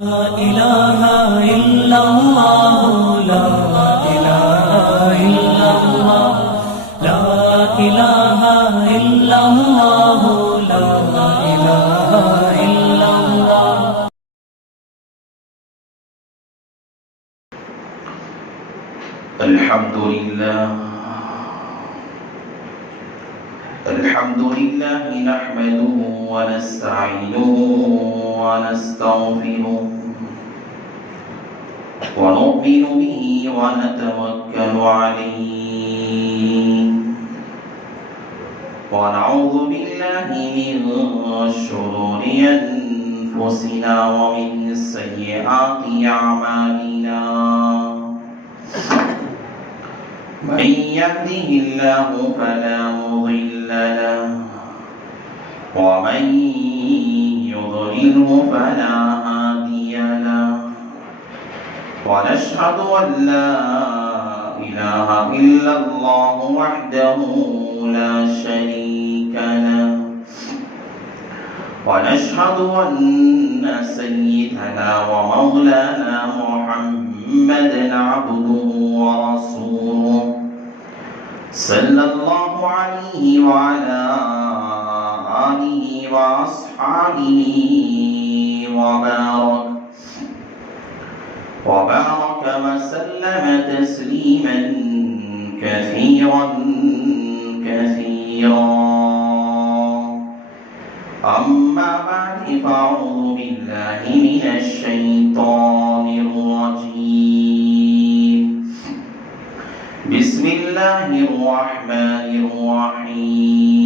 لا إله إلا الله لا إله إلا الله لا إله إلا الله لا إله إلا الله. الحمد لله نحمده ونستعينه ونستغفره ونؤمن به ونتوكل عليه ونعوذ بالله من شرور أنفسنا ومن سيئات أعمالنا. من يهده الله فلا مضل له ومن يضلله فلا هادي له ونشهد أن لا إله إلا الله وحده لا شريك له ونشهد أن سيدنا ومولانا محمدا عبده ورسوله صلى الله عليه وعلى آله وأصحابه وبارك وسلم تسليما كثيرا أما بعد فأعوذ بالله من الشيطان الرجيم. بسم الله الرحمن الرحيم.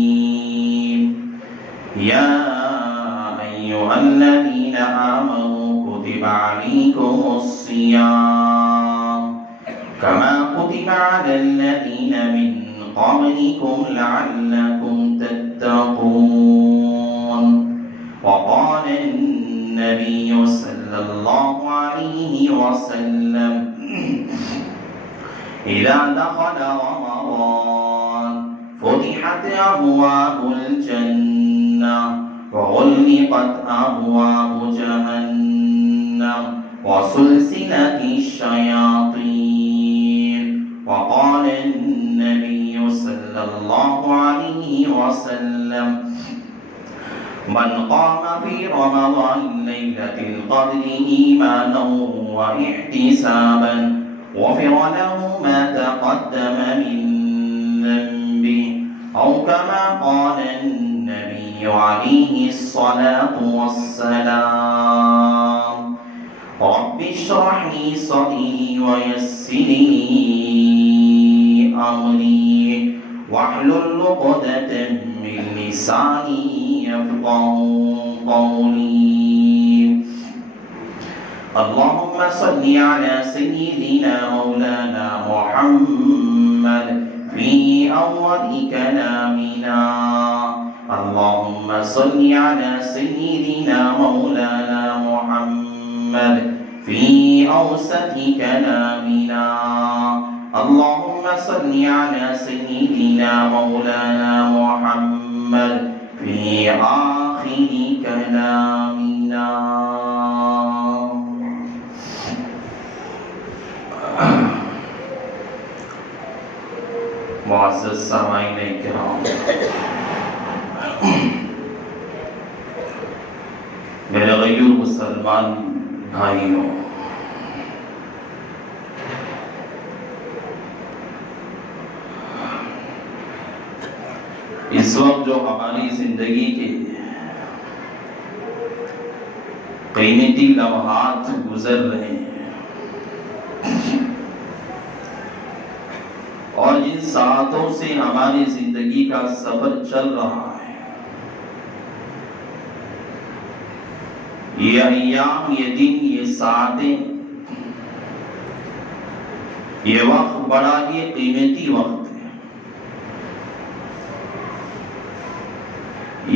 يا أيها الذين آمنوا كتب عليكم الصيام كما كتب على الذين من قبلكم لعلكم تتقون. وقال النبي صلى الله عليه وسلم إذا دخل رمضان فتحت أبواب الجنة وغلقت أبواب جهنم وسلسلت الشياطين. وقال النبي صلى الله عليه وسلم من قام في رمضان ليلة القدر إيمانا واحتسابا غفر له ما تقدم من ذنبه أو كما قال النبي عليه الصلاة والسلام. رب اشرح لي صدري ويسر لي أمري واحلل عقدة من لساني يفقهوا قولي. اللهم صل على سيدنا مولانا محمد في أول كلامنا. اللهم صل على سيدنا مولانا محمد في أوسط كلامنا. اللهم صل على سيدنا مولانا محمد في آخر كلامنا. معزز سامعین کرام، میرے غیور مسلمان بھائیوں، اس وقت جو ہماری زندگی کے قیمتی لمحات گزر رہے ہیں اور جن ساعتوں سے ہماری زندگی کا سفر چل رہا ہے، یہ ایام، یہ دن، یہ ساعتیں، یہ وقت بڑا ہی قیمتی وقت ہے.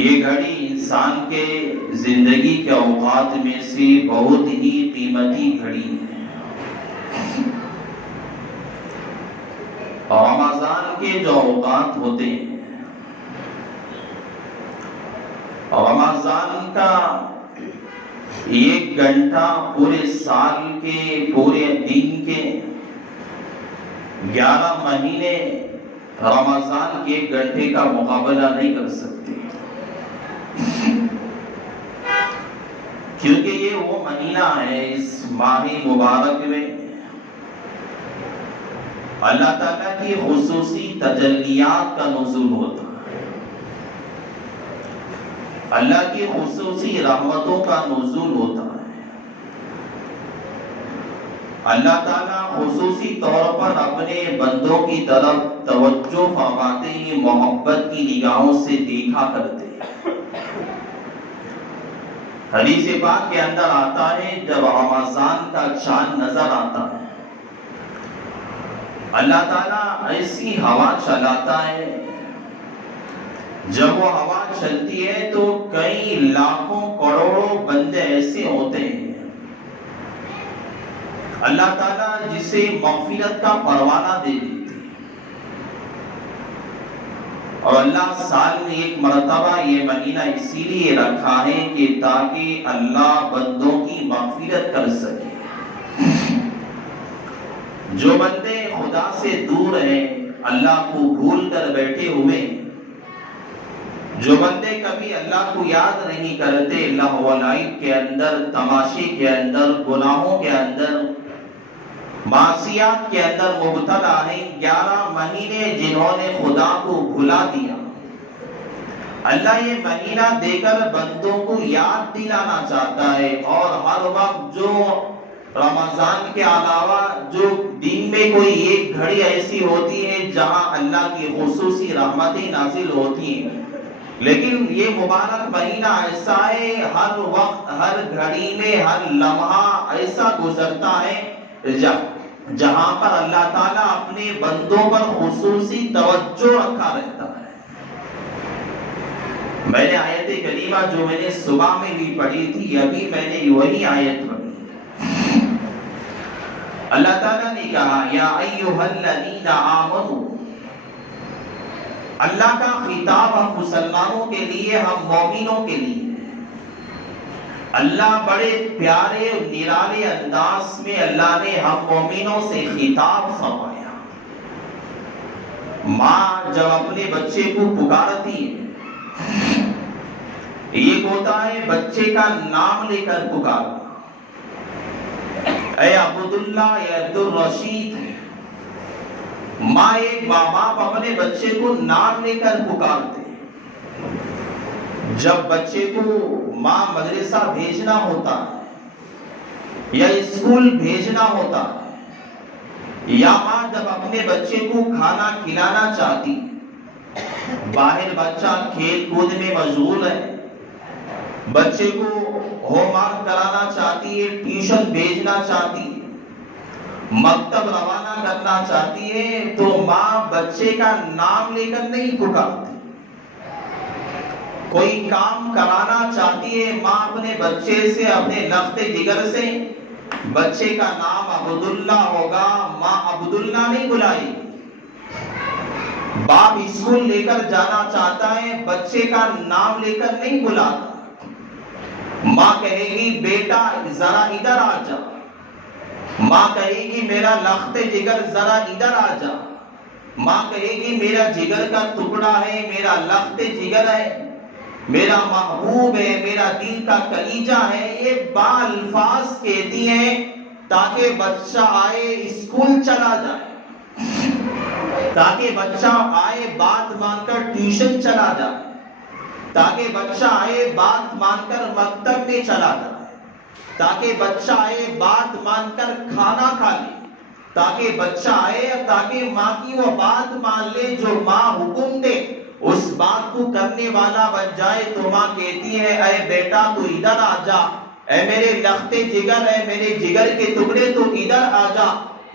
یہ گھڑی انسان کے زندگی کے اوقات میں سے بہت ہی قیمتی گھڑی ہے. رمضان کے جو اوقات ہوتے ہیں، رمضان کا 1 گھنٹہ پورے سال کے، پورے دن کے 11 مہینے رمضان کے 1 گھنٹے کا مقابلہ نہیں کر سکتے، کیونکہ یہ وہ مہینہ ہے، اس ماہ مبارک میں اللہ تعالیٰ کی خصوصی تجلیات کا نزول ہوتا ہے، اللہ کی خصوصی رحمتوں کا نزول ہوتا ہے۔ اللہ تعالیٰ خصوصی طور پر اپنے بندوں کی طرف توجہ فرماتے ہی محبت کی نگاہوں سے دیکھا کرتے ہیں۔ حدیث پاک کے اندر آتا ہے جب رمضان کا چاند نظر آتا ہے، اللہ تعالیٰ ایسی ہوا چلاتا ہے، جب وہ ہوا چلتی ہے تو کئی لاکھوں کروڑوں بندے ایسے ہوتے ہیں، اللہ تعالیٰ جسے مغفرت کا پروانہ دے دیتے ہیں، اور اللہ سال میں 1 مرتبہ یہ مہینہ اسی لیے رکھا ہے کہ تاکہ اللہ بندوں کی مغفرت کر سکے۔ جو بندے خدا سے دور ہیں، اللہ کو بھول کر بیٹھے ہوئے، جو بندے کبھی اللہ کو یاد نہیں کرتے، لہو و لعب کے اندر، تماشے کے اندر، گناہوں کے اندر، معصیات کے اندر مبتلا ہیں، 11 مہینے جنہوں نے خدا کو بھلا دیا، اللہ یہ مہینہ دے کر بندوں کو یاد دلانا چاہتا ہے، اور ہر وقت جو رمضان کے علاوہ جو دن میں کوئی 1 گھڑی ایسی ہوتی ہے جہاں اللہ کی خصوصی رحمتیں نازل ہوتی ہیں، لیکن یہ مبارک مہینہ ایسا ہے، ہر وقت، ہر گھڑی میں، ہر لمحہ ایسا گزرتا ہے جہاں پر اللہ تعالیٰ اپنے بندوں پر خصوصی توجہ رکھا رہتا ہے۔ میں نے آیت کریمہ جو میں نے صبح میں بھی پڑھی تھی، ابھی میں نے وہی آیت پڑھی۔ اللہ تعالیٰ نے کہا یا ایھا الذین آمنوا، اللہ کا خطاب ہم مسلمانوں کے لیے، ہم مومنوں کے لیے۔ اللہ بڑے پیارے اور نرالے انداز میں اللہ نے ہم مومنوں سے خطاب فرمایا۔ ماں جب اپنے بچے کو پکارتی ہے، ایک ہوتا ہے بچے کا نام لے کر پکارنا، اے عبداللہ، اے عبدالرشید۔ ماں، ایک ماں باپ اپنے بچے کو نام لے کر پکارتے۔ جب بچے کو ماں مدرسہ بھیجنا ہوتا ہے یا اسکول بھیجنا ہوتا ہے، یا ماں جب اپنے بچے کو کھانا کھلانا چاہتی، باہر بچہ کھیل کود میں مشغول ہے، بچے کو ہوم ورک کرانا چاہتی ہے، ٹیوشن بھیجنا چاہتی ہے، مکتب روانہ کرنا چاہتی ہے، تو ماں بچے کا نام لے کر نہیں پکارتی۔ کوئی کام کرانا چاہتی ہے، ماں اپنے بچے سے، اپنے لخت جگر سے، بچے کا نام عبداللہ ہوگا، ماں عبداللہ نہیں بلائے گی۔ باپ اسکول لے کر جانا چاہتا ہے، بچے کا نام لے کر نہیں بلاتا، ماں کہے گی بیٹا ذرا ادھر آ جا، ماں کہے گی میرا لخت جگر ذرا ادھر آ جا، ماں کہے گی میرا جگر کا ٹکڑا ہے، میرا لخت جگر ہے، میرا محبوب ہے، میرا دل کا کلیجہ ہے۔ یہ با الفاظ کہتی ہیں تاکہ بچہ آئے اسکول چلا جائے، تاکہ بچہ آئے بات مان کر ٹیوشن چلا جائے، تاکہ بچہ آئے بات مان کر مکتب میں چلا جائے، تاکہ بچہ آئے بات مان کر کھانا کھا لے، تاکہ بچہ آئے تاکہ ماں کی وہ بات مان لے جو ماں حکم دے اس بات کو کرنے والا بن جائے۔ تو ماں کہتی ہے اے بیٹا تو ادھر آ جا، اے میرے لخت جگر، اے میرے جگر کے ٹکڑے تو ادھر آ جا۔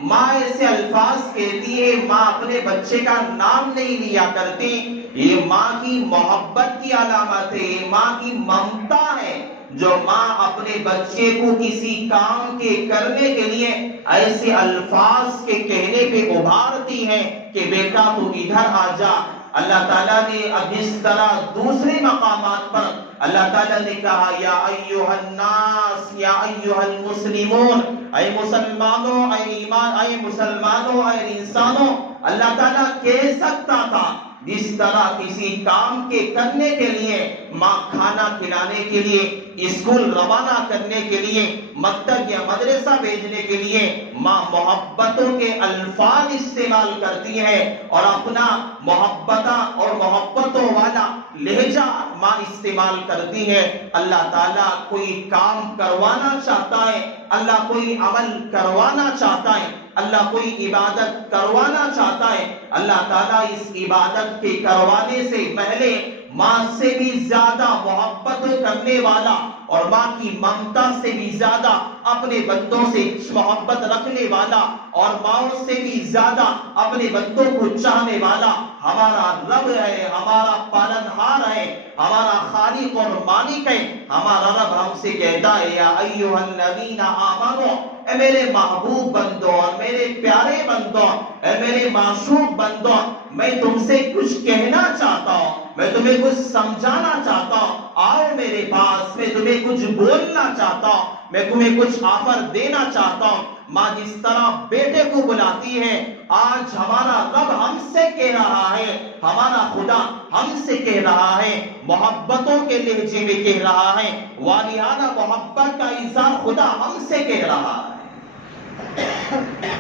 ماں ایسے الفاظ کہتی ہے، ماں اپنے بچے کا نام نہیں لیا کرتی۔ یہ ماں کی محبت کی علامت ہے، یہ ماں کی ممتا ہے، جو ماں اپنے بچے کو کسی کام کے کرنے کے لیے ایسے الفاظ کے کہنے پہ ابھارتی ہے کہ بیٹا تو ادھر آ جا۔ اللہ تعالیٰ نے اب اس طرح دوسرے مقامات پر اللہ تعالیٰ نے کہا یا ایھا الناس یا ایھا المسلمون، اے مسلمانوں، اے مسلمانوں، اے انسانوں. اللہ تعالیٰ کہہ سکتا تھا جس طرح کسی کام کے کرنے کے لیے، ماں کھانا کھلانے کے لیے، اسکول روانہ کرنے کے لیے، مکتب یا مدرسہ بھیجنے کے لیے ماں محبتوں کے الفاظ استعمال کرتی ہے اور اپنا محبتوں والا لہجہ ماں استعمال کرتی ہے. اللہ تعالیٰ کوئی کام کروانا چاہتا ہے، اللہ کوئی عمل کروانا چاہتا ہے، اللہ کوئی عبادت کروانا چاہتا ہے، اللہ تعالیٰ اس عبادت کے کروانے سے پہلے ماں سے بھی زیادہ محبت کرنے والا اور ماں کی ممتا سے بھی زیادہ اپنے بندوں سے محبت رکھنے والا اور ماؤں سے بھی زیادہ اپنے بندوں کو چاہنے والا ہمارا رب ہے، ہمارا پالنہار ہے، ہمارا خالق اور مالک ہے. ہمارا رب ہم سے کہتا ہے یا ایھا الذین آمنوا، اے میرے محبوب بندوں اور میرے پیارے بندوں، اے میرے معشوق بندوں، میں تم سے کچھ کہنا چاہتا ہوں، میں تمہیں کچھ سمجھانا چاہتا ہوں. آؤ میرے پاس، میں تمہیں کچھ بولنا چاہتا ہوں، میں تمہیں کچھ آفر دینا چاہتا ہوں. ماں جس طرح بیٹے کو بلاتی ہے، آج ہمارا رب ہم سے کہہ رہا ہے، ہمارا خدا ہم سے کہہ رہا ہے، محبتوں کے لہجے میں کہہ رہا ہے، والہانہ محبت کا اظہار خدا ہم سے کہہ رہا ہے.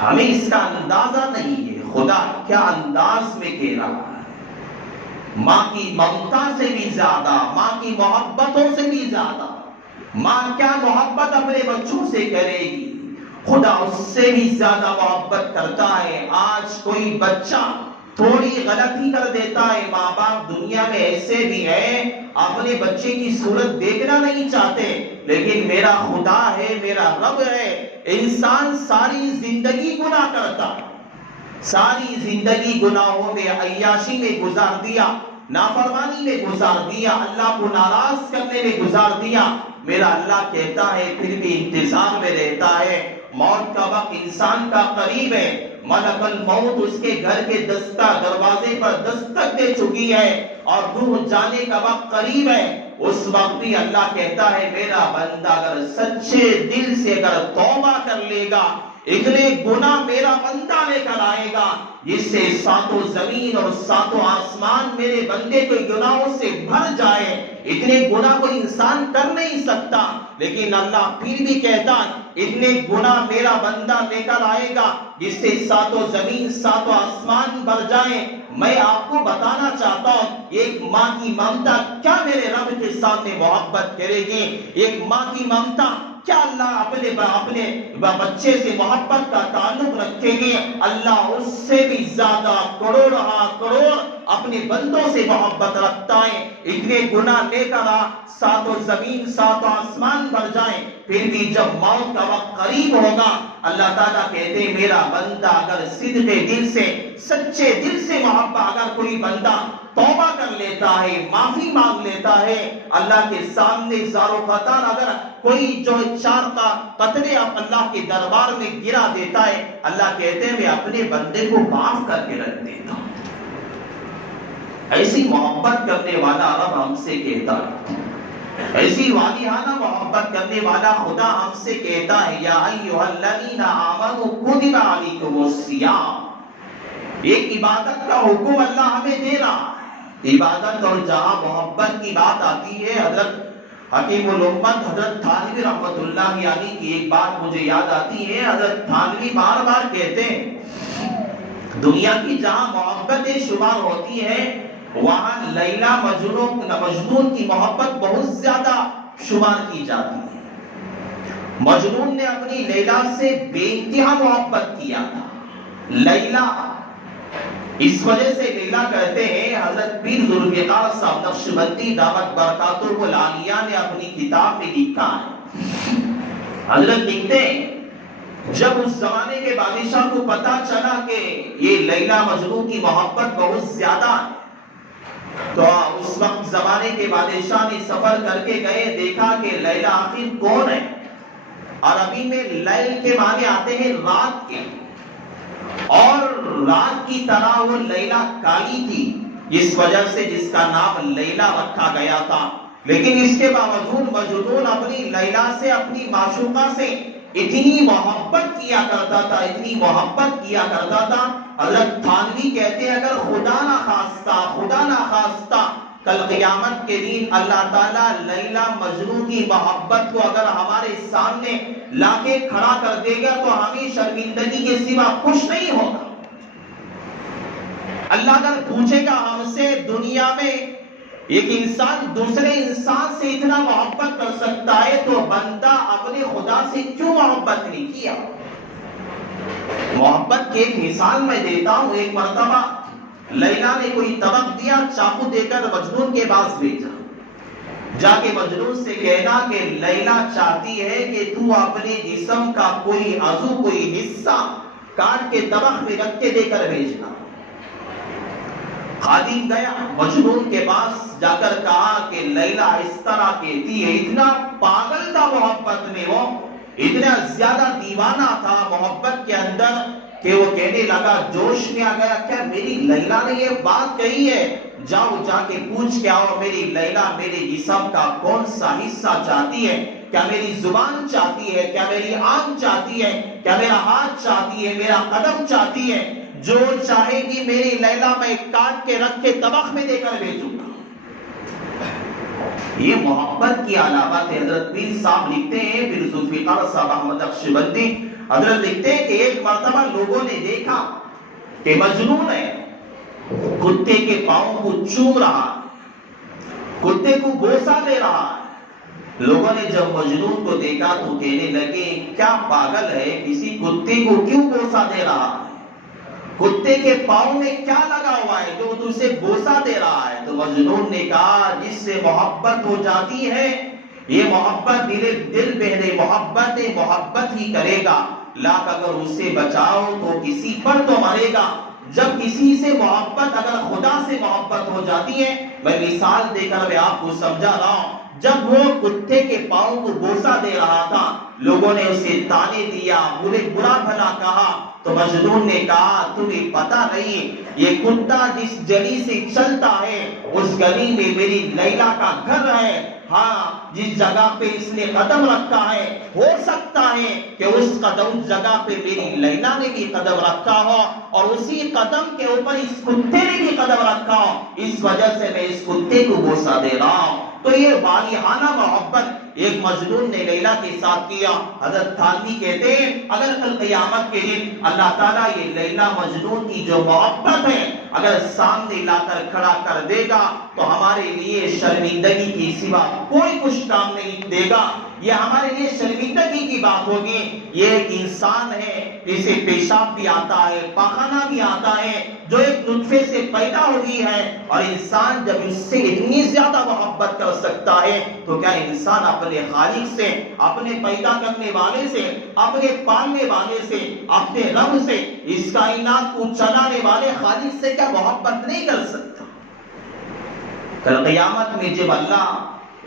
ہمیں اس کا اندازہ نہیں ہے خدا کیا انداز میں کہہ رہا ہے. ماں کی ممتا سے بھی زیادہ، ماں کی محبتوں سے بھی زیادہ ماں کیا محبت اپنے بچوں سے کرے گی، خدا اس سے بھی زیادہ محبت کرتا ہے. آج کوئی بچہ تھوڑی غلطی کر دیتا ہے، ماں باپ دنیا میں ایسے بھی ہیں اپنے بچے کی صورت دیکھنا نہیں چاہتے، لیکن میرا خدا ہے، میرا رب ہے. انسان ساری زندگی گناہ کرتا، ساری زندگی گناہوں میں، عیاشی میں گزار دیا، نافرمانی میں گزار دیا، اللہ کو ناراض کرنے میں گزار دیا. میرا اللہ کہتا ہے پھر بھی انتظار میں رہتا ہے. موت کا وقت انسان کا قریب ہے، ملک الموت اس کے گھر کے دروازے پر دستک دے چکی ہے اور روح جانے کا وقت قریب ہے. اس وقت بھی اللہ کہتا ہے میرا بندہ اگر سچے دل سے اگر توبہ کر لے گا، اتنے گناہ میرا بندہ لے کر آئے گا جس سے ساتوں زمین اور ساتوں آسمان میرے بندے کے گناہوں سے بھر جائے. اتنے گناہ کوئی انسان کر نہیں سکتا، لیکن اللہ پھر بھی کہتا اتنے گناہ میرا بندہ لے کر آئے گا جس سے ساتوں زمین ساتوں آسمان بھر جائیں. میں آپ کو بتانا چاہتا ہوں ایک ماں کی ممتا کیا میرے رب کے سامنے محبت کرے گی. ایک ماں کی ممتا کیا اللہ اپنے بچے سے محبت کا تعلق رکھے گی. اللہ اس سے بھی زیادہ کروڑ اپنے بندوں سے محبت رکھتا ہے. اتنے گناہ لے کر ساتوں زمین ساتوں آسمان بھر جائیں، پھر بھی جب موت کا وقت قریب ہوگا اللہ تعالیٰ کہتے ہیں میرا بندہ اگر صدقے دل سے سچے دل سے محبت اگر کوئی بندہ توبہ کر لیتا ہے، معافی مانگ لیتا ہے، اللہ کے سامنے زار و قطار اگر کوئی جو 4 کا قطرے اللہ کے دربار میں گرا دیتا ہے، اللہ کہتے ہیں میں اپنے بندے کو معاف کر کے رکھ دیتا ہوں. ایسی محبت کرنے والا رب ہم سے کہتا ہے، ایسی والہانہ محبت کرنے والا خدا ہم سے کہتا ہے یا ایھا الذین آمنوا کتب علیکم الصیام. ایک عبادت کا حکم اللہ ہمیں دے رہا ہے. عبادت اور جہاں محبت کی بات آتی ہے، حضرت حکیم الامت حضرت تھانوی رحمت اللہ علیہ کی ایک بات مجھے یاد آتی ہے. حضرت تھانوی بار بار کہتے ہیں دنیا کی جہاں محبتیں شمار ہوتی ہیں وہاں لیلا مجنون کی محبت بہت زیادہ شمار کی جاتی ہے. مجنون نے اپنی لیلا سے بے انتہا محبت کیا تھا. لیلا اس وجہ سے لیلا کہتے ہیں، حضرت پیر ذوالفقار صاحب نقشبندی دعوت برکاتہ العالیہ نے اپنی کتاب میں لکھا ہے. حضرت لکھتے ہیں جب اس زمانے کے بادشاہ کو پتا چلا کہ یہ لیلا مجنون کی محبت بہت زیادہ ہے، تو اس وقت زمانے کے بادشاہ نے سفر کر کے گئے، دیکھا کہ لیلا آخر کون ہے. عربی میں لیل کے معنی آتے ہیں رات کے، اور رات کی طرح وہ لیلا کالی تھی، اس وجہ سے جس کا نام لیلا رکھا گیا تھا. لیکن اس کے باوجود مجنون اپنی لیلا سے، اپنی معشوقہ سے اتنی محبت کیا کرتا تھا، اتنی محبت کیا کرتا تھا۔ حضرت تھانوی کہتے ہیں اگر خدا نہ خواستہ کل قیامت کے دن اللہ تعالیٰ لیلا مجنون کی محبت کو اگر ہمارے سامنے لا کے کھڑا کر دے گا تو ہمیں شرمندگی کے سوا کچھ نہیں ہوگا۔ اللہ اگر پوچھے گا ہم سے دنیا میں ایک انسان دوسرے انسان سے اتنا محبت کر سکتا ہے تو بندہ اپنے خدا سے کیوں محبت نہیں کیا؟ محبت کی ایک مثال میں دیتا ہوں۔ ایک مرتبہ لیلا نے کوئی طبق دیا، چاقو دے کر مجنون کے پاس بھیجا، جا کے مجنون سے کہنا کہ لیلا چاہتی ہے کہ تو اپنے جسم کا کوئی عضو، کوئی حصہ کاٹ کے طبق میں رکھ کے دے کر بھیجنا۔ خادم گیا مجنون کے پاس، جا کر کہا کہ لیلا اس طرح کہتی ہے۔ اتنا پاگل تھا محبت میں، وہ اتنا زیادہ دیوانہ تھا محبت کے اندر کہ وہ کہنے لگا، جوش میں آ گیا، کیا میری لیلا نے یہ بات کہی ہے؟ جاؤ جا کے پوچھ کے آؤ میری لیلا میرے جسم کا کون سا حصہ چاہتی ہے؟ کیا میری زبان چاہتی ہے؟ کیا میری آنکھ چاہتی ہے؟ کیا میرا ہاتھ چاہتی ہے؟ میرا قدم چاہتی ہے؟ جو چاہے گی میری لیلا میں کاٹ کے رکھ کے طبق میں دے کر بھیجوں گا۔ یہ محبت کی علامت ہے۔ حضرت پیر صاحب لکھتے ہیں، پیر ذوالفقار صاحب احمد نقشبندی حضرت لکھتے ہیں کہ ایک مرتبہ لوگوں نے دیکھا کہ مجنون ہے، کتے کے پاؤں کو چوم رہا، کتے کو بوسہ دے رہا ہے۔ لوگوں نے جب مجنون کو دیکھا تو کہنے لگے، کیا پاگل ہے، کسی کتے کو کیوں بوسہ دے رہا ہے؟ کتے کے پاؤں میں کیا لگا ہوا ہے جو تجھے بوسہ دے رہا ہے؟ تو مجنون نے کہا، جس سے محبت ہو جاتی ہے یہ محبت دل بہرے محبت ہی کرے گا، لاکھ اگر اسے بچاؤ تو کسی پر تو مرے گا۔ جب کسی سے محبت، اگر خدا سے محبت ہو جاتی ہے، میں مثال دے کر میں آپ کو سمجھا رہا ہوں، جب وہ کتے کے پاؤں کو بوسہ دے رہا تھا، لوگوں نے اسے تانے دیا، برا بھلا کہا، تو مجنون نے کہا، تمہیں پتا نہیں یہ کتا جس گلی سے چلتا ہے اس گلی میں میری لیلا کا گھر ہے، ہاں جس جگہ پہ اس نے قدم رکھا ہے ہو سکتا ہے کہ اس جگہ پہ میری لیلا نے بھی قدم رکھا ہو، اور اسی قدم کے اوپر اس کتے نے بھی قدم رکھا ہو، اس وجہ سے میں اس کتے کو بوسہ دے رہا ہوں۔ تو یہ والہانہ محبت ایک مجنون نے لیلا کے ساتھ کیا۔ حضرت تھانوی کہتے ہیں اگر کل قیامت کے دن اللہ تعالیٰ یہ لیلا مجنون کی جو محبت ہے اگر سامنے لا کر کھڑا کر دے گا تو ہمارے لیے شرمندگی کی سوا کوئی کچھ کام نہیں دے گا، یہ ہمارے لیے شرمندگی کی بات ہوگی۔ یہ ایک انسان ہے، اسے پیشاب بھی آتا ہے، پاخانہ بھی آتا ہے، جو ایک نطفے سے پیدا ہوئی ہے، اور انسان جب اس سے اتنی زیادہ محبت کر سکتا ہے تو کیا انسان اپنے خالق سے، اپنے پیدا کرنے والے سے، اپنے پالنے والے سے، اپنے رب سے، اس کائنات کو چلانے والے خالق سے کیا محبت نہیں کر سکتا؟ کل قیامت میں جب اللہ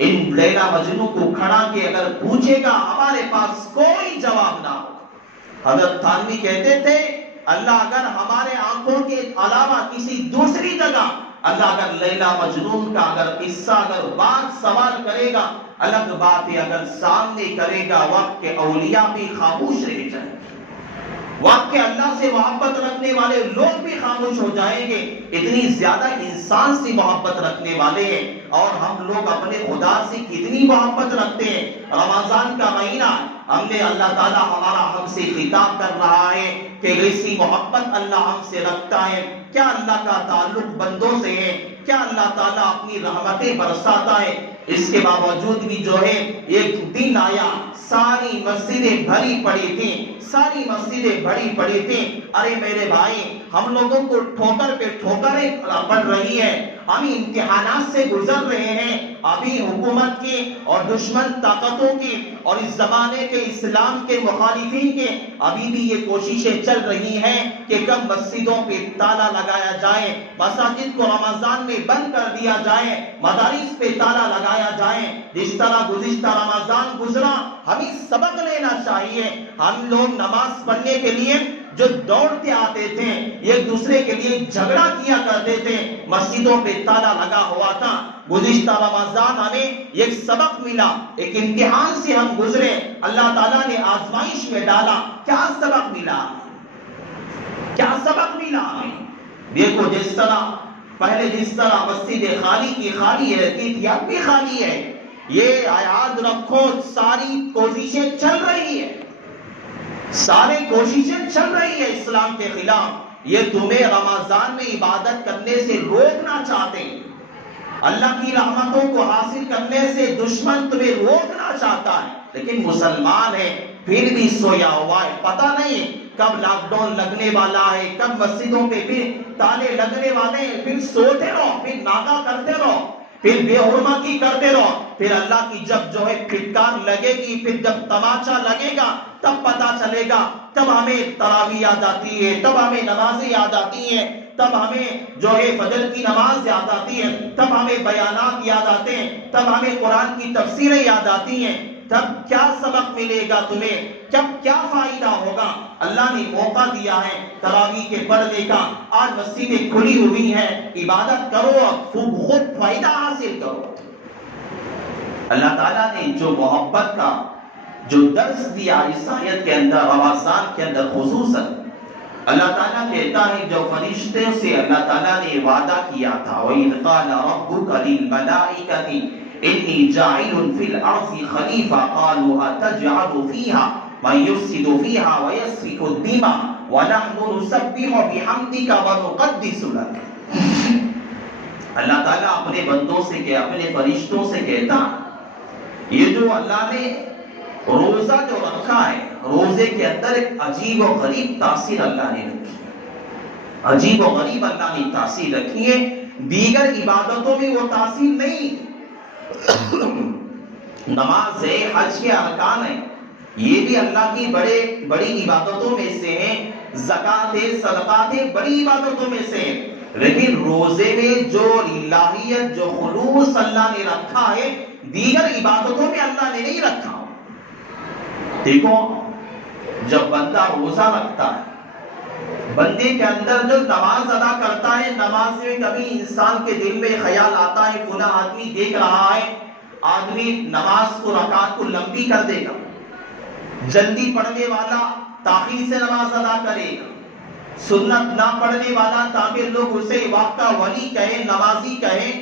ان لیلا مجنون کو کھڑا کے اگر پوچھے گا ہمارے پاس کوئی جواب نہ ہو۔ حضرت تھانوی کہتے تھے اللہ اگر ہمارے آنکھوں کے علاوہ کسی دوسری جگہ اللہ اگر لیلا مجنون کا اگر قصہ اگر بات سوال کرے گا الگ بات ہے، اگر سامنے کرے گا وقت کے اولیاء بھی خاموش رہ جائیں گے، وقت کے اللہ سے محبت رکھنے والے لوگ بھی خاموش ہو جائیں گے، اتنی زیادہ انسان سے محبت رکھنے والے ہیں۔ اور ہم لوگ اپنے خدا سے کتنی محبت رکھتے ہیں۔ رمضان کا مہینہ ہم نے اللہ تعالیٰ ہمارا ہم سے خطاب کر رہا ہے کہ ایسی محبت اللہ ہم سے رکھتا ہے، کیا اللہ کا تعلق بندوں سے ہے، کیا اللہ تعالیٰ اپنی رحمتیں برساتا ہے۔ اس کے باوجود بھی جو ہے ایک دن آیا ساری مسجدیں بھری پڑی تھیں، ساری مسجدیں بھری پڑی تھیں۔ ارے میرے بھائی ہم لوگوں کو ٹھوکر پہ ٹھوکریں پڑ رہی ہے، ہم امتحانات سے گزر رہے ہیں، ابھی حکومت کی اور دشمن طاقتوں کی اور اس زمانے کے اسلام کے مخالفین کے ابھی بھی یہ کوششیں چل رہی ہیں کہ کب مسجدوں پہ تالا لگایا جائے، مساجد کو رمضان میں بند کر دیا جائے، مدارس پہ تالا لگایا جائے۔ جس طرح گزشتہ رمضان گزرا ہمیں سبق لینا چاہیے۔ ہم لوگ نماز پڑھنے کے لیے جو دوڑتے آتے تھے، ایک دوسرے کے لیے جھگڑا کیا کرتے تھے، مسجدوں پہ تالا لگا ہوا تھا، گزشتہ رمضان ہمیں ایک سبق ملا، ایک امتحان سے ہم گزرے، اللہ تعالیٰ نے آزمائش میں ڈالا، کیا سبق ملا؟ کیا سبق ملا ہمیں؟ دیکھو جس طرح مسجد خالی کی خالی رہتی تھی، اب بھی خالی ہے۔ یہ یاد رکھو، ساری کوششیں چل رہی ہے، ساری کوششیں چل رہی ہے اسلام کے خلاف۔ یہ تمہیں رمضان میں عبادت کرنے سے روکنا چاہتے ہیں، اللہ کی رحمتوں کو حاصل کرنے سے دشمن تمہیں روکنا چاہتا ہے، لیکن مسلمان ہے پھر بھی سویا ہوا ہے، پتہ نہیں کب لاک ڈاؤن لگنے والا ہے، کب مسجدوں پہ بھی تالے لگنے والے ہیں، پھر سوتے رہو، پھر ناغہ کرتے رہو، پھر بے حرمتی کرتے رہو، پھر اللہ کی جب جو ہے پھٹکار لگے گی، پھر جب تماچا لگے گا تب پتہ چلے گا، تب ہمیں تراویح یاد آتی ہے، تب ہمیں نمازیں یاد آتی ہیں، تب ہمیں جو ہے فجر کی نماز یاد آتی ہے، تب ہمیں بیانات یاد آتے ہیں، تب ہمیں قرآن کی تفسیریں یاد آتی ہیں، تب کیا سبق ملے گا تمہیں، کب کیا فائدہ ہوگا؟ اللہ نے موقع دیا ہے تراویح کے پڑھنے کا، آج مسجدیں کھلی ہوئی ہیں، عبادت کرو، خوب فائدہ حاصل کرو۔ اللہ تعالیٰ نے جو محبت کا جو درس دیا اس آیت کے اندر، رمضان کے اندر خصوصاً، اللہ تعالیٰ کہتا ہے جو فرشتے سے اللہ تعالیٰ نے وعدہ کیا تھا، وَإِذْ قَالَ رَبُّكَ لِلْمَلَائِكَةِ إِنِّي جَاعِلٌ فِي الْأَرْضِ خَلِيفَةً قَالُوا أَتَجْعَلُ فِيهَا مَن يُفْسِدُ فِيهَا وَيَسْفِكُ الدِّمَاءَ وَنَحْنُ نُسَبِّحُ بِحَمْدِكَ وَنُقَدِّسُ لَكَ۔ اللہ تعالیٰ اپنے بندوں سے کہ اپنے فرشتوں سے کہتا ہے، یہ جو اللہ نے روزہ جو رکھا ہے، روزے کے اندر ایک عجیب و غریب تاثیر اللہ نے رکھی ہے، عجیب و غریب اللہ نے تاثیر رکھی ہے، دیگر عبادتوں میں وہ تاثیر نہیں۔ نماز ہے، حج کے ارکان ہیں، یہ بھی اللہ کی بڑی عبادتوں میں سے ہیں، زکوٰۃ ہے، صدقات ہے، بڑی عبادتوں میں سے ہیں، لیکن روزے میں جو الہیت، جو خلوص اللہ نے رکھا ہے، دیگر عبادتوں میں اللہ نے نہیں رکھا۔ دیکھو جب بندہ روزہ رکھتا ہے، بندے کے اندر جو نماز ادا کرتا ہے، نماز میں کبھی انسان کے دل میں خیال آتا ہے فلاں آدمی دیکھ رہا ہے، آدمی نماز کو رکعت کو لمبی کر دے گا، جلدی پڑھنے والا تاخیر سے نماز ادا کرے گا، سنت نہ پڑھنے والا تاکہ لوگ اسے واقعہ ولی کہیں، نمازی کہیں،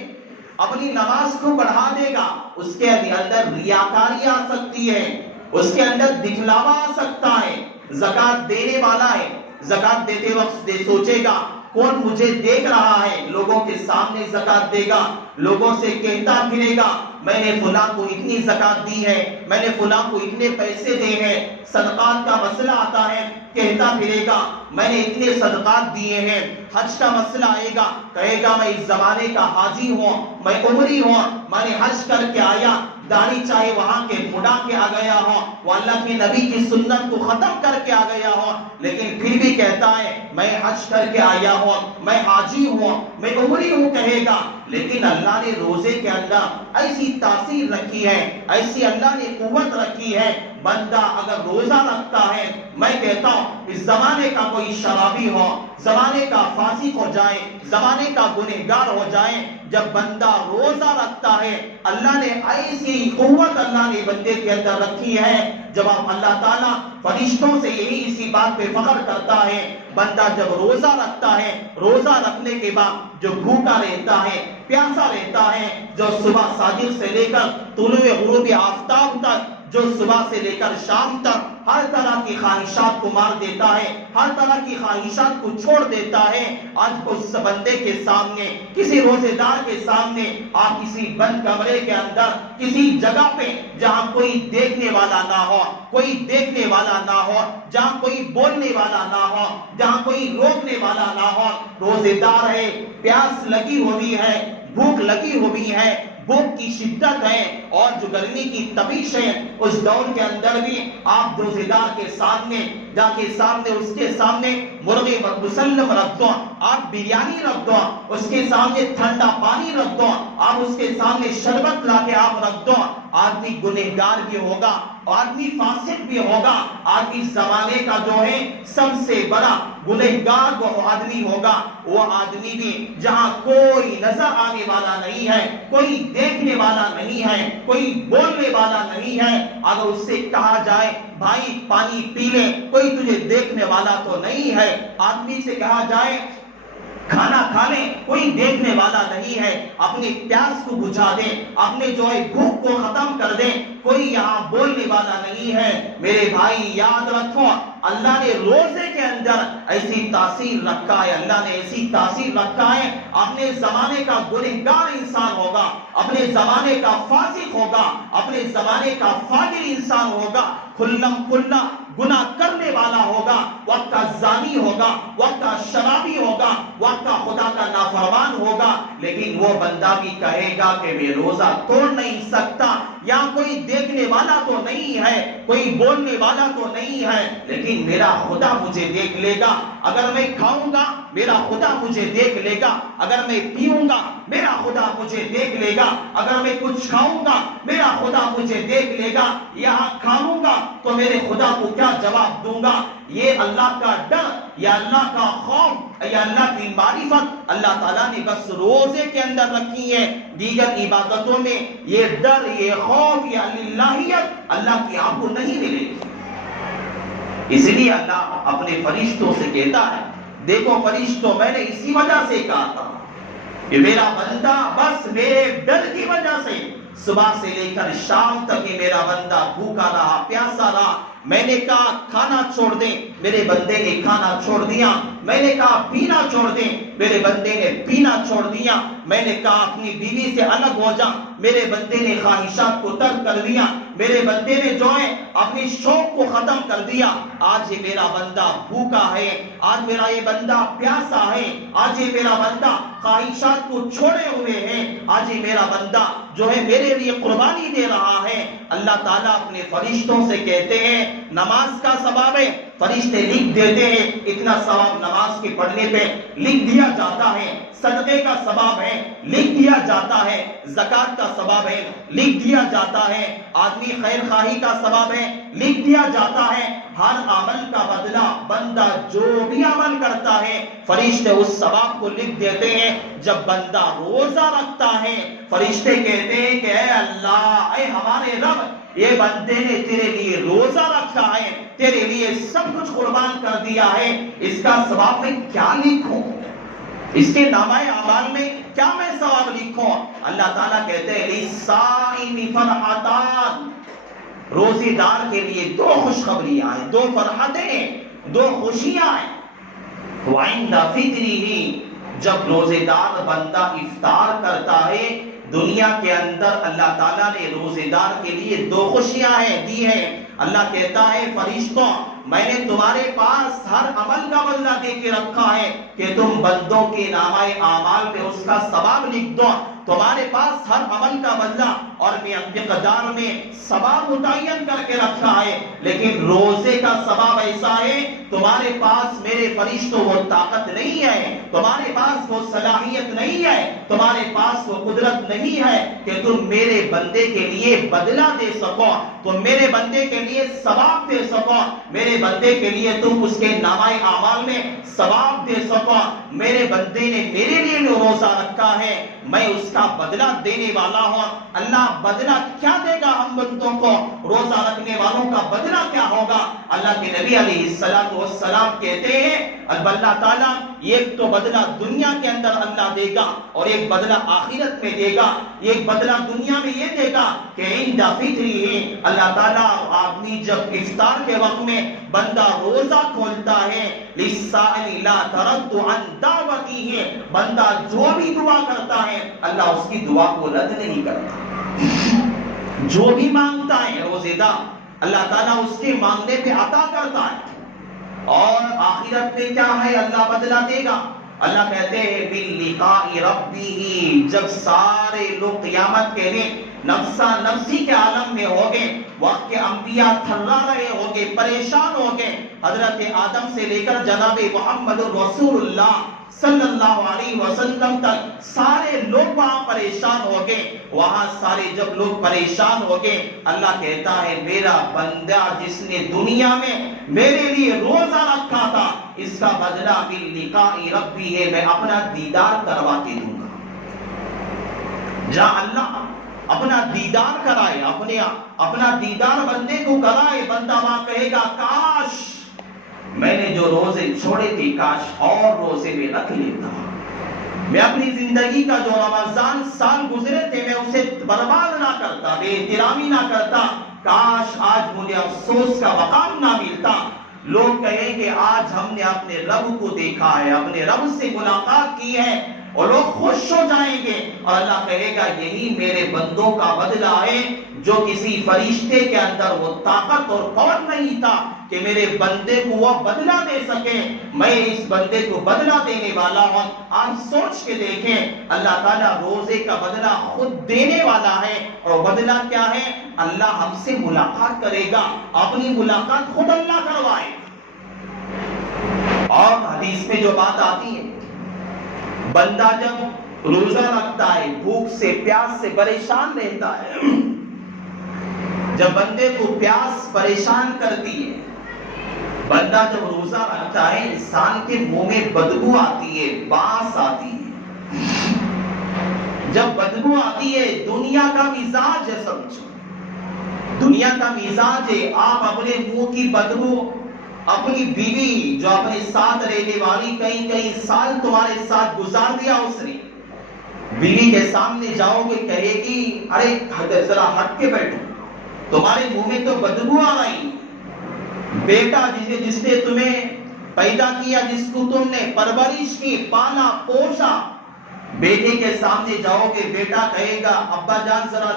اپنی نماز کو بڑھا دے گا، اس کے اندر ریاکاری آ سکتی ہے، اس کے اندر دکھلاوا آ سکتا ہے۔ زکوٰۃ دینے والا ہے، زکوٰۃ دیتے وقت سوچے گا کون مجھے دیکھ رہا ہے، لوگوں کے سامنے زکوٰۃ دے گا، لوگوں سے کہتا پھرے گا میں نے فلاں کو اتنی زکوٰۃ دی ہے، میں نے فلاں کو اتنے پیسے دے ہیں، صدقات کا مسئلہ آتا ہے کہتا پھرے گا میں نے اتنے صدقات دیے ہیں، حج کا مسئلہ آئے گا کہے گا میں اس زمانے کا حاجی ہوں، میں عمری ہوں، میں نے حج کر کے آیا، داڑھی چاہے وہاں کے مڑا کے آ گیا ہو، وہ اللہ کے نبی کی سنت کو ختم کر کے آ گیا ہو، لیکن پھر بھی کہتا ہے میں حج کر کے آیا ہوں، میں حاجی ہوں، میں عمری ہوں کہے گا۔ لیکن اللہ نے روزے کے اندر ایسی تاثیر رکھی ہے، ایسی اللہ نے قوت رکھی ہے، بندہ اگر روزہ رکھتا ہے، میں کہتا ہوں اس زمانے کا کوئی شرابی ہو، زمانے کا فاسق ہو جائے، زمانے کا گنہگار ہو جائے، جب بندہ روزہ رکھتا ہے، اللہ نے ایسی قوت اللہ نے بندے کے اندر رکھی ہے، جب اللہ تعالیٰ فرشتوں سے یہی اسی بات پہ فخر کرتا ہے، بندہ جب روزہ رکھتا ہے، روزہ رکھنے کے بعد جو بھوکا رہتا ہے، پیاسا رہتا ہے، جو صبح صادق سے لے کر طلوع غروب آفتاب تک، جو صبح سے لے کر شام تک ہر طرح کی خواہشات کو مار دیتا ہے، ہر طرح کی خواہشات کو چھوڑ دیتا ہے، آج اس بندے کے سامنے، کسی روزے دار کے سامنے، آپ کسی بند کمرے کے اندر، کسی جگہ پہ جہاں کوئی دیکھنے والا نہ ہو، کوئی دیکھنے والا نہ ہو، جہاں کوئی بولنے والا نہ ہو، جہاں کوئی روکنے والا نہ ہو، روزے دار ہے، پیاس لگی ہوئی ہے، بھوک لگی ہوئی ہے، بھوک کی شدت ہے، اور جو گرمی کی تپش ہے، اس دور کے اندر بھی آپ روزے دار کے سامنے جا کے سامنے اس کے سامنے مرغی مسلم رکھ دو، آپ بریانی رکھ دو، اس کے سامنے ٹھنڈا پانی رکھ دو، آپ اس کے سامنے شربت لا کے آپ رکھ دو، آدمی گنہگار بھی ہوگا آدمی فاسق بھی ہوگا، آدمی زمانے کا جو ہے سب سے بڑا گنہگار وہ آدمی ہوگا، وہ آدمی بھی جہاں کوئی نظر آنے والا نہیں ہے، کوئی دیکھنے والا نہیں ہے، کوئی بولنے والا نہیں ہے، اگر اس سے کہا جائے بھائی پانی پی لے، کوئی تجھے دیکھنے والا تو نہیں ہے، آدمی سے کہا جائے کھانا کھا لیں، کوئی دیکھنے والا نہیں ہے، اپنی پیاس کو بجھا دیں، اپنے جو ہے بھوک کو ختم کر دیں، کوئی یہاں بولنے والا نہیں ہے۔ میرے بھائی یاد رکھو، اللہ نے روزے کے اندر ایسی تاثیر رکھا ہے، اللہ نے ایسی تاثیر رکھا ہے، اپنے زمانے کا گنہگار انسان ہوگا، اپنے زمانے کا فاسق ہوگا، اپنے زمانے کا فاجر انسان ہوگا، کھلم کھلا گناہ کرنے والا ہوگا، وقت کا زانی ہوگا، وقت کا شرابی ہوگا، وقت کا خدا کا نافرمان ہوگا، لیکن وہ بندہ بھی کہے گا کہ میں روزہ توڑ نہیں سکتا، یا کوئی دیکھنے والا تو نہیں ہے، کوئی بولنے والا تو نہیں ہے، لیکن میرا خدا مجھے دیکھ لے گا، اگر میں کھاؤں گا میرا خدا مجھے دیکھ لے گا، اگر میں پیوں گا میرا خدا مجھے دیکھ لے گا، اگر میں کچھ کھاؤں گا میرا خدا مجھے دیکھ لے گا، یہاں کھاؤں گا تو میرے خدا کو کیا جواب دوں گا؟ یہ اللہ کا ڈر یا اللہ کا خوف یا اللہ کی معرفت اللہ تعالیٰ نے بس روزے کے اندر رکھی ہے، دیگر عبادتوں میں یہ ڈر، یہ خوف، یہ الہیت اللہ کی آپ کو نہیں ملے گی۔ اس لیے اللہ اپنے فرشتوں سے کہتا ہے، دیکھو فرشتوں میں نے اسی وجہ سے کہا تھا کہ میرا بندہ بس میرے ڈر کی وجہ سے صبح سے لے کر شام تک یہ میرا بندہ بھوکا رہا، پیاسا رہا، میں نے کہا کھانا چھوڑ دیں، میرے بندے نے کھانا چھوڑ دیا، میں نے کہا پینا چھوڑ دیں، میرے بندے نے پینا چھوڑ دیا، میں نے کہا اپنی بیوی سے الگ ہو جا، میرے بندے نے خواہشات کو ترک کر دیا، میرے بندے نے جو ہے اپنی شوق کو ختم کر دیا۔ آج یہ میرا بندہ بھوکا ہے، آج میرا یہ بندہ پیاسا ہے، آج یہ میرا بندہ خواہشات کو چھوڑے ہوئے ہیں، آج یہ میرا بندہ جو ہے میرے لیے قربانی دے رہا ہے۔ اللہ تعالیٰ اپنے فرشتوں سے کہتے ہیں نماز کا ثواب ہے، فرشتے لکھ دیتے ہیں، اتنا ثواب نماز کے پڑھنے پہ لکھ دیا جاتا ہے، صدقے کا ثواب ہے لکھ دیا جاتا ہے، زکوٰۃ کا ثواب ہے لکھ دیا جاتا ہے، آدمی خیر خواہی کا ثواب ہے لکھ دیا جاتا ہے، ہر عمل کا بدلہ بندہ جو بھی عمل کرتا ہے فرشتے اس ثواب کو لکھ دیتے ہیں۔ جب بندہ روزہ رکھتا ہے فرشتے کہتے ہیں کہ اے اللہ، اے ہمارے رب، یہ بندے نے تیرے لیے روزہ رکھا ہے، تیرے لیے سب کچھ قربان کر دیا ہے، اس کا ثواب میں کیا لکھوں، اس کے نامہ اعمال میں کیا میں ثواب لکھوں؟ اللہ تعالیٰ کہتے ہیں لِلصَّائِمِ فَرْحَتَانِ، روزے دار کے لیے دو خوشخبریاں ہیں، دو فرحتیں، دو خوشیاں ہیں۔ وَعِنْدَ فِطْرِهِ، جب روزے دار بندہ افطار کرتا ہے دنیا کے اندر اللہ تعالیٰ نے روزے دار کے لیے دو خوشیاں ہیں دی ہیں۔ اللہ کہتا ہے فرشتوں، میں نے تمہارے پاس ہر عمل کا بدلہ دے کے رکھا ہے کہ تم بندوں کے نامہ اعمال پہ اس کا ثواب لکھ دو، تمہارے پاس ہر عمل کا بدلہ اور مقدار میں ثواب متعین کر کے رکھا ہے، لیکن روزے کا ثواب ایسا ہے تمہارے پاس میرے فرشتوں وہ طاقت نہیں ہے، تمہارے پاس وہ صلاحیت نہیں ہے، تمہارے پاس وہ قدرت نہیں ہے کہ تم میرے بندے کے لیے بدلہ دے سکو، تم میرے بندے کے لیے ثواب دے سکو، میرے بندے کے لیے تم اس کے نامہ اعمال میں ثواب دے سکو۔ میرے بندے نے میرے لیے روزہ رکھا ہے، میں اس کا بدلہ دینے والا ہوں۔ اللہ بدلہ کیا دے گا ہم بندوں کو؟ روزہ رکھنے والوں کا بدلہ کیا ہوگا؟ اللہ کے نبی علیہ السلام کہتے ہیں اللہ تعالیٰ ایک تو بدلہ دنیا کے اندر اللہ دے گا اور ایک بدلہ آخرت میں دے گا۔ ایک بدلہ دنیا میں یہ دے گا کہ عند فطری، اللہ تعالیٰ آدمی جب افطار کے وقت میں بندہ روزہ کھولتا ہے للسائل لا ترد عن دعوته، بندہ جو بھی دعا کرتا ہے اللہ اس کی دعا کو رد نہیں کرتا، جو بھی مانگتا ہے روزے دار اللہ تعالیٰ اس کے مانگنے پہ عطا کرتا ہے۔ اور آخرت میں کیا ہے؟ اللہ بدلہ دے گا۔ اللہ کہتے ہیں بِاللِّقَاءِ رَبِّهِ، جب سارے لوگ قیامت کے دن نفسا نفسی کے عالم میں ہوگے، وقت کے انبیاء تھرا رہے ہوگے، پریشان ہوگے، حضرت آدم سے لے کر جناب محمد رسول اللہ صلی اللہ علیہ وسلم تک سارے لوگ وہاں پریشان ہوگے۔ وہاں سارے جب لوگ پریشان ہوگے، اللہ کہتا ہے میرا بندہ جس نے دنیا میں میرے لیے روزہ رکھا تھا، اس کا بدلہ باللقاء ربی ہے، میں اپنا دیدار کروا کے دوں گا۔ جہاں اللہ اپنا دیدار کرائے، اپنا دیدار بندے کو کرائے، بندہ وہاں کہے گا کاش میں نے جو روزے چھوڑے تھے کاش اور روزے میں رکھ لیتا، میں اپنی زندگی کا جو رمضان سال گزرے تھے میں اسے برباد نہ کرتا، بے احترامی نہ کرتا، کاش آج مجھے افسوس کا مقام نہ ملتا۔ لوگ کہیں کہ آج ہم نے اپنے رب کو دیکھا ہے، اپنے رب سے ملاقات کی ہے، اور لوگ خوش ہو جائیں گے، اور اللہ کہے گا یہی میرے بندوں کا بدلہ ہے جو کسی فرشتے کے اندر وہ طاقت اور قوت نہیں تھا کہ میرے بندے کو وہ بدلہ دے سکے، میں اس بندے کو بدلہ دینے والا ہوں۔ آپ سوچ کے دیکھیں، اللہ تعالیٰ روزے کا بدلہ خود دینے والا ہے، اور بدلہ کیا ہے؟ اللہ ہم سے ملاقات کرے گا، اپنی ملاقات خود اللہ کروائے۔ اور حدیث میں جو بات آتی ہے، بندہ جب روزہ رکھتا ہے، بھوک سے پیاس سے پریشان رہتا ہے، جب بندے کو پیاس پریشان کرتی ہے، بندہ جب روزہ رکھتا ہے، انسان کے منہ میں بدبو آتی ہے، باس آتی ہے۔ جب بدبو آتی ہے، دنیا کا مزاج ہے، سمجھو دنیا کا مزاج ہے، آپ اپنے منہ کی بدبو اپنی بیوی جو اپنے ساتھ رہنے والی کئی سال تمہارے ساتھ گزار دیا اس نے، بیوی کے سامنے جاؤ گے کہے گی ارے ذرا ہٹ کے بیٹھو، تمہارے منہ میں تو بدبو آ رہی۔ بیٹا جس نے تمہیں پیدا کیا، جس کو تم نے پرورش کی، پالا پوشا، بیٹے کے سامنے جاؤ گے، بیٹا کہے گا ابا جان ذرا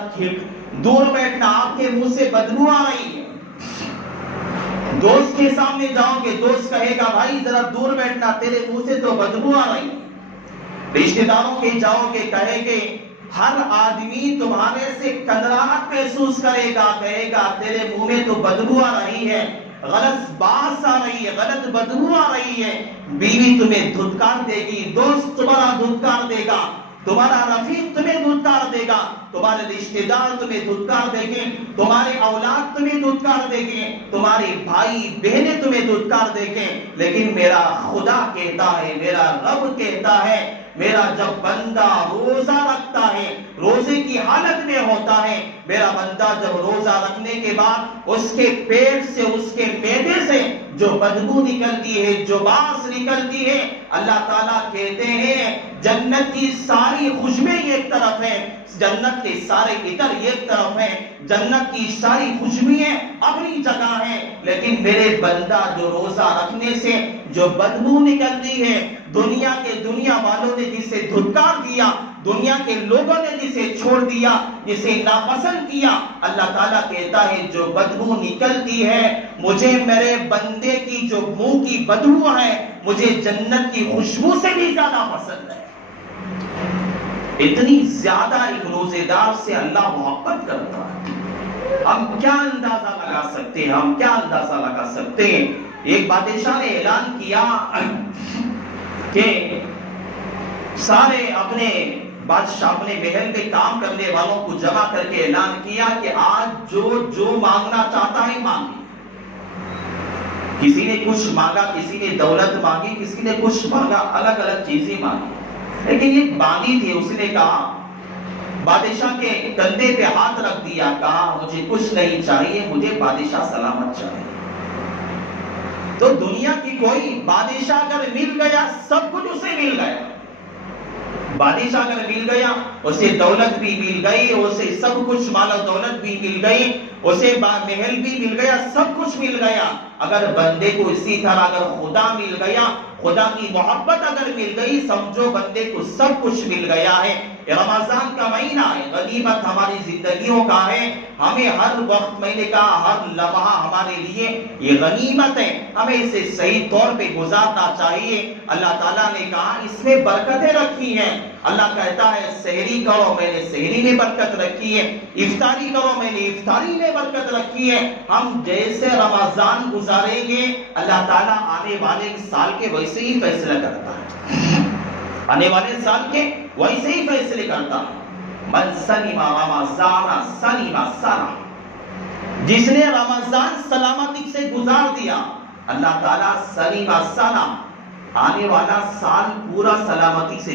دور بیٹھنا، آپ کے منہ سے بدبو آ رہی ہے۔ دوست کے سامنے جاؤ گے، دوست کہے گا بھائی ذرا دور بیٹھنا، تیرے منہ سے تو بدبو آ رہی ہے۔ رشتہ داروں کے جاؤ گے، کہے گے ہر آدمی تمہارے سے کندراہٹ محسوس کرے گا، کہے گا تیرے منہ میں تو بدبو آ رہی ہے، غلط باس آ رہی ہے، غلط بدبو آ رہی ہے۔ بیوی تمہیں دھتکار دے گی، دوست تمہارا دھتکار دے گا، تمہارا رفیق تمہیں دھتکار دے گا، تمہارے رشتہ دار تمہیں دھتکار دے گے، تمہارے اولاد تمہیں دھتکار دے گے، تمہارے بھائی بہنیں تمہیں دھتکار دے گے، لیکن میرا خدا کہتا ہے، میرا رب کہتا ہے، میرا جب بندہ روزہ رکھتا ہے، روزے کی حالت میں ہوتا ہے، میرا بندہ جب روزہ رکھنے کے بعد اس کے پیٹ سے، اس کے معدے سے جو بدبو نکلتی ہے، جو باس نکلتی ہے، اللہ تعالیٰ کہتے ہیں جنت کی ساری خوشبوئیں ایک طرف ہیں، جنت کے سارے عطر ایک طرف ہیں، جنت کی ساری خوشبوئیں اپنی جگہ ہیں، لیکن میرے بندہ جو روزہ رکھنے سے جو بدبو نکلتی ہے، دنیا والوں نے جسے دھتکار دیا، دنیا کے لوگوں نے جسے چھوڑ دیا، جسے ناپسند کیا، اللہ تعالیٰ کہتا ہے جو بدبو نکلتی ہے، مجھے میرے بندے کی جو منہ کی بدبو ہے، مجھے جنت کی خوشبو سے بھی زیادہ پسند ہے۔ اتنی زیادہ ایک روزے دار سے اللہ محبت کرتا ہے۔ ہم کیا اندازہ لگا سکتے ہیں، ہم کیا اندازہ لگا سکتے ہیں۔ ایک بادشاہ نے اعلان کیا کہ سارے اپنے بادشاہ اپنے محل میں کام کرنے والوں کو جمع کر کے اعلان کیا کہ آج جو مانگنا چاہتا ہے مانگے۔ کسی نے کچھ مانگا، کسی نے دولت مانگی، کسی نے کچھ مانگا، الگ الگ چیزیں مانگی، لیکن ایک باندی تھی، اس نے کہا، بادشاہ کے کندھے پہ ہاتھ رکھ دیا، کہا مجھے کچھ نہیں چاہیے، مجھے بادشاہ سلامت چاہیے۔ تو دنیا کی کوئی بادشاہ اگر مل گیا سب کچھ اسے مل گیا، بادشاہ اگر مل گیا اسے دولت بھی مل گئی، اسے سب کچھ مال و دولت بھی مل گئی، اسے محل بھی مل گیا، سب کچھ مل گیا۔ اگر بندے کو اسی طرح اگر خدا مل گیا، خدا کی محبت اگر مل گئی، سمجھو بندے کو سب کچھ مل گیا ہے۔ رمضان کا مہینہ ہے، غنیمت ہماری زندگیوں کا ہے، ہمیں ہر وقت، میں نے کہا ہر لمحہ ہمارے لیے یہ غنیمت ہے، ہمیں اسے صحیح طور پہ گزارنا چاہیے۔ اللہ تعالیٰ نے کہا اس میں برکتیں رکھی ہیں، اللہ کہتا ہے سحری کرو، میں نے سحری میں برکت رکھی ہے، افطاری کرو، میں نے افطاری میں برکت رکھی ہے۔ ہم جیسے رمضان گزاریں گے اللہ تعالیٰ آنے والے سال کے ویسے ہی فیصلہ کرتا ہے، آنے والے سال کے ویسے ہی فیصلے کرتا ہے۔ من سلم رمضان سلم سنہ، جس نے رمضان سلامتی سے گزار دیا اللہ تعالیٰ سلم سنہ، آنے والا سال پورا سلامتی سے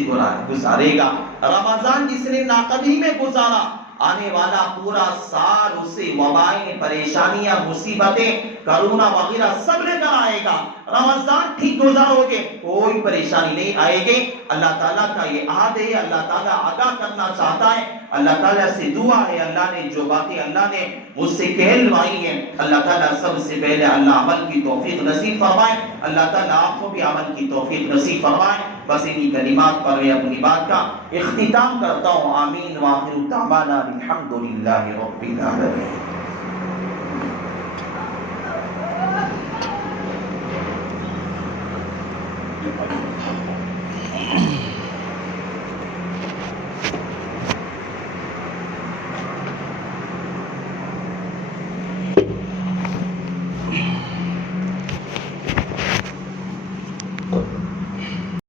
گزارے گا۔ رمضان جس نے ناقدری میں گزارا آنے والا پورا سال اسے وبائیں، پریشانیاں، مصیبتیں، کرونا وغیرہ سب لے کر آئے گا۔ رمضان ٹھیک گزارو گے کوئی پریشانی نہیں آئے گی۔ اللہ تعالیٰ کا یہ عہد ہے، اللہ تعالیٰ آگاہ کرنا چاہتا ہے۔ اللہ تعالیٰ سے دعا ہے، اللہ نے جو باتیں اللہ نے مجھ سے کہلوائی ہیں اللہ تعالیٰ سب سے پہلے اللہ عمل کی توفیق نصیب فرمائے، اللہ تعالیٰ آپ کو بھی عمل کی توفیق نصیب فرمائے۔ بس انہی کلمات پر میں اپنی بات کا اختتام کرتا ہوں۔ آمین وآخر دعوانا الحمدللہ رب العالمین۔